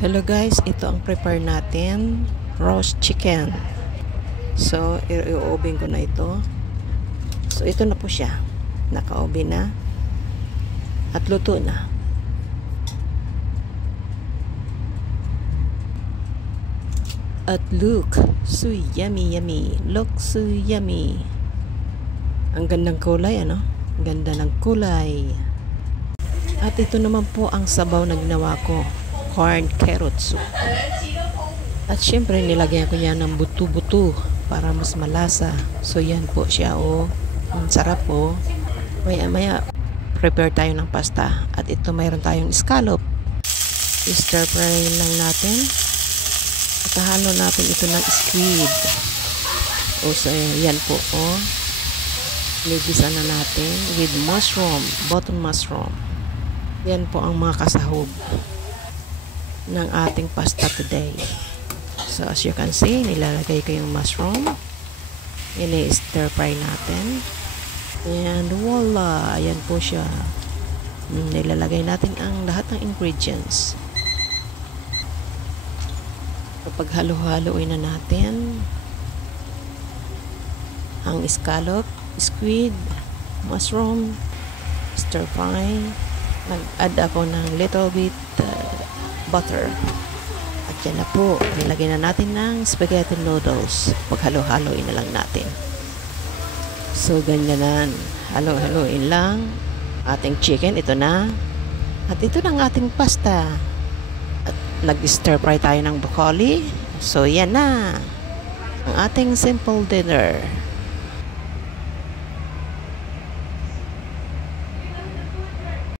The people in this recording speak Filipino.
Hello guys, ito ang prepare natin, roast chicken. So, i-oven ko na ito. So, ito na po siya. Naka-oven na. At luto na. At look, so yummy yummy. Look so yummy. Ang gandang kulay, ano? Ang ganda ng kulay. At ito naman po ang sabaw na ginawa ko. Corn carrot soup. At syempre nilagyan ko yan ng buto-buto para mas malasa. So yan po siya, oh. Ang sarap po. Maya prepare tayo ng pasta. At ito mayroon tayong scallop. I-stir fry lang natin. At halo natin ito ng squid. O so yan po, oh. Nigisa na natin with mushroom, button mushroom. Yan po ang mga kasahog ng ating pasta today. So as you can see, nilalagay ko yung mushroom. Ini-stir fry natin. And voila, ayan po siya. Nilalagay natin ang lahat ng ingredients. Kapag halo-haloin na natin ang scallop, squid, mushroom, stir fry, mag-add ako ng little bit butter. At yan na po, nilagay na natin ng spaghetti noodles. Maghalo-haloin na lang natin. So, ganyanan. Halo-haloin lang. Ating chicken, ito na. At ito na ang ating pasta. At nag-stir fry tayo ng broccoli. So, yan na. Ang ating simple dinner.